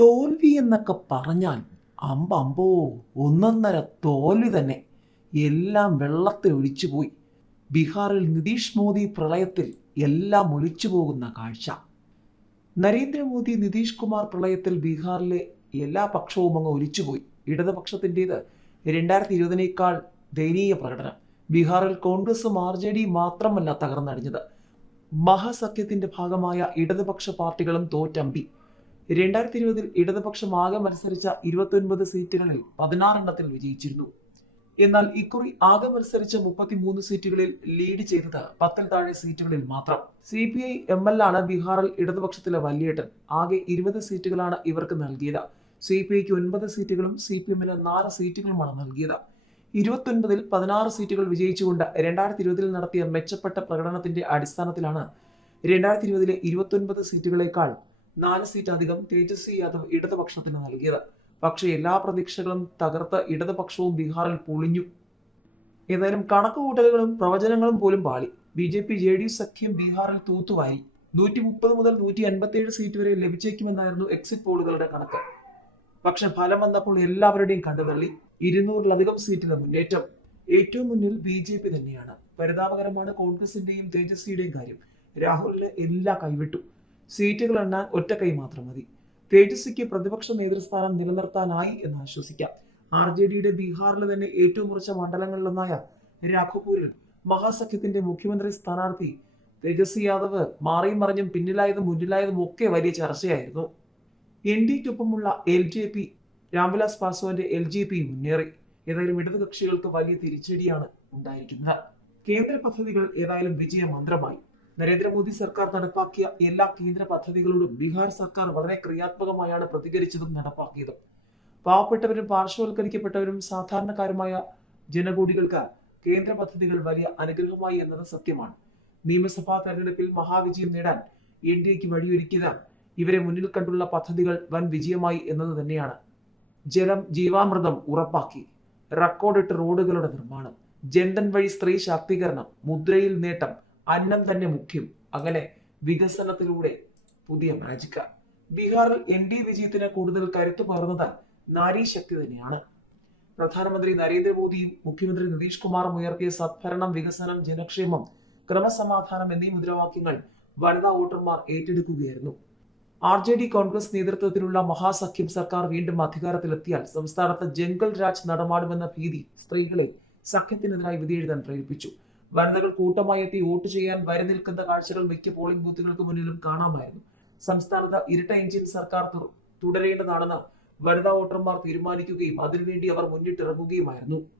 തോൽവി എന്നൊക്കെ പറഞ്ഞാൽ അമ്പമ്പോ ഒന്നൊന്നര തോൽവി തന്നെ. എല്ലാം വെള്ളത്തിൽ ഒഴിച്ചു പോയി. ബീഹാറിൽ നിതീഷ് മോദി പ്രളയത്തിൽ എല്ലാം ഒലിച്ചു പോകുന്ന കാഴ്ച. നരേന്ദ്രമോദി നിതീഷ് കുമാർ പ്രളയത്തിൽ ബീഹാറിലെ എല്ലാ പക്ഷവും അങ്ങ് ഒലിച്ചുപോയി ഇടതുപക്ഷത്തിന്റേത് രണ്ടായിരത്തി ഇരുപതിനേക്കാൾ ദയനീയ പ്രകടനം. ബീഹാറിൽ കോൺഗ്രസും ആർ ജെ ഡി മാത്രമല്ല തകർന്നടിഞ്ഞത്. മഹാസഖ്യത്തിന്റെ ഭാഗമായ ഇടതുപക്ഷ പാർട്ടികളും തോറ്റമ്പി. രണ്ടായിരത്തി ഇരുപതിൽ ഇടതുപക്ഷം ആകെ മത്സരിച്ച ഇരുപത്തൊൻപത് സീറ്റുകളിൽ പതിനാറെണ്ണത്തിൽ വിജയിച്ചിരുന്നു. എന്നാൽ ഇക്കുറി ആകെ മത്സരിച്ച മുപ്പത്തിമൂന്ന് സീറ്റുകളിൽ ലീഡ് ചെയ്തത് പത്തിൽ താഴെ സീറ്റുകളിൽ മാത്രം. C P I M L ആണ് ബീഹാറിൽ ഇടതുപക്ഷത്തിലെ വലിയേട്ടൻ. ആകെ ഇരുപത് സീറ്റുകളാണ് ഇവർക്ക് നൽകിയത്. സി പി ഐക്ക് ഒൻപത് സീറ്റുകളും സി പി എമ്മിന് നാല് സീറ്റുകളുമാണ് നൽകിയത്. ഇരുപത്തൊൻപതിൽ പതിനാറ് സീറ്റുകൾ വിജയിച്ചുകൊണ്ട് രണ്ടായിരത്തി ഇരുപതിൽ നടത്തിയ മെച്ചപ്പെട്ട പ്രകടനത്തിന്റെ അടിസ്ഥാനത്തിലാണ് രണ്ടായിരത്തി ഇരുപതിലെ ഇരുപത്തൊൻപത് സീറ്റുകളേക്കാൾ നാല് സീറ്റ് അധികം തേജസ്വി യാദവ് ഇടതുപക്ഷത്തിന് നൽകിയത്. പക്ഷേ എല്ലാ പ്രതീക്ഷകളും തകർത്ത് ഇടതുപക്ഷവും ബീഹാറിൽ പൊളിഞ്ഞു. ഏതായാലും കണക്കുകൂട്ടലുകളും പ്രവചനങ്ങളും പോലും പാളി. B J P J D U സഖ്യം ബീഹാറിൽ തൂത്തുവാരി. നൂറ്റി മുപ്പത് മുതൽ നൂറ്റി അൻപത്തി ഏഴ് സീറ്റ് വരെ ലഭിച്ചേക്കുമെന്നായിരുന്നു എക്സിറ്റ് പോളുകളുടെ കണക്ക്. പക്ഷെ ഫലം വന്നപ്പോൾ എല്ലാവരുടെയും കണ്ടുതള്ളി ഇരുന്നൂറിലധികം സീറ്റിന് മുന്നേറ്റം. ഏറ്റവും മുന്നിൽ ബി ജെ പി തന്നെയാണ്. പരിതാപകരമാണ് കോൺഗ്രസിന്റെയും തേജസ്വിയുടെയും കാര്യം. രാഹുലിന് എല്ലാ കൈവിട്ടു. സീറ്റുകൾ എണ്ണാൻ ഒറ്റ കൈ മാത്രം മതി. തേജസ്വിക്ക് പ്രതിപക്ഷ നേതൃസ്ഥാനം നിലനിർത്താനായി എന്ന് ആശ്വസിക്കാം. ആർ ജെ ഡിയുടെ ബീഹാറിലെ തന്നെ ഏറ്റവും കുറച്ച മണ്ഡലങ്ങളിലൊന്നായ രാഘുപൂരിൽ മഹാസഖ്യത്തിന്റെ മുഖ്യമന്ത്രി സ്ഥാനാർത്ഥി തേജസ്വി യാദവ് മാറിയും മറിഞ്ഞും പിന്നിലായതും മുന്നിലായതും ഒക്കെ വലിയ ചർച്ചയായിരുന്നു. എൻ ഡിക്കൊപ്പമുള്ള എൽ ജെ പി രാംവിലാസ് പാസ്വാന്റെ എൽ ജെ പി മുന്നേറി. ഏതായാലും ഇടതു കക്ഷികൾക്ക് വലിയ തിരിച്ചടിയാണ് ഉണ്ടായിരിക്കുന്നത്. കേന്ദ്ര പദ്ധതികൾ ഏതായാലും വിജയമന്ത്രമായി. നരേന്ദ്രമോദി സർക്കാർ നടപ്പാക്കിയ എല്ലാ കേന്ദ്ര പദ്ധതികളോടും ബീഹാർ സർക്കാർ വളരെ ക്രിയാത്മകമായാണ് പ്രതികരിച്ചതും നടപ്പാക്കിയതും. പാവപ്പെട്ടവരും പാർശ്വവൽക്കരിക്കപ്പെട്ടവരും സാധാരണക്കാരുമായ ജനകൂടികൾക്ക് കേന്ദ്ര പദ്ധതികൾ വലിയ അനുഗ്രഹമായി എന്നത് സത്യമാണ്. നിയമസഭാ തെരഞ്ഞെടുപ്പിൽ മഹാവിജയം നേടാൻ എൻ ഡി എക്ക് വഴിയൊരുക്കിയത് ഇവരെ മുന്നിൽ കണ്ടുള്ള പദ്ധതികൾ വൻ വിജയമായി എന്നത് തന്നെയാണ്. ജലം ജീവാമൃതം ഉറപ്പാക്കി. റെക്കോർഡിട്ട് റോഡുകളുടെ നിർമ്മാണം. ജൻഡൻ വഴി സ്ത്രീ ശാക്തീകരണം. മുദ്രയിൽ നേട്ടം. അന്നം തന്നെ മുഖ്യം. അങ്ങനെ വികസനത്തിലൂടെ പുതിയ മാജിക്ക. ബീഹാറിൽ എൻ ഡി വിജയത്തിന് കൂടുതൽ കരുത്തു പകർന്നത് നാരീശക്തി തന്നെയാണ്. പ്രധാനമന്ത്രി നരേന്ദ്രമോദിയും മുഖ്യമന്ത്രി നിതീഷ് കുമാറും ഉയർത്തിയ സദ്ഭരണം വികസനം ജനക്ഷേമം ക്രമസമാധാനം എന്നീ മുദ്രാവാക്യങ്ങൾ വനിതാ വോട്ടർമാർ ഏറ്റെടുക്കുകയായിരുന്നു. ആർ ജെ ഡി കോൺഗ്രസ് നേതൃത്വത്തിലുള്ള മഹാസഖ്യം സർക്കാർ വീണ്ടും അധികാരത്തിലെത്തിയാൽ സംസ്ഥാനത്ത് ജംഗൽ രാജ് നടമാടുമെന്ന ഭീതി സ്ത്രീകളെ സഖ്യത്തിനെതിരായി വിധിയെഴുതാൻ പ്രേരിപ്പിച്ചു. വനിതകൾ കൂട്ടമായി എത്തി വോട്ട് ചെയ്യാൻ വരി നിൽക്കുന്ന കാഴ്ചകൾ മിക്ക പോളിംഗ് ബൂത്തുകൾക്ക് മുന്നിലും കാണാമായിരുന്നു. സംസ്ഥാനത്ത് ഇരട്ട എഞ്ചിൻ സർക്കാർ തുടരേണ്ടതാണെന്ന് വനിതാ വോട്ടർമാർ തീരുമാനിക്കുകയും അതിനുവേണ്ടി അവർ മുന്നിട്ടിറങ്ങുകയുമായിരുന്നു.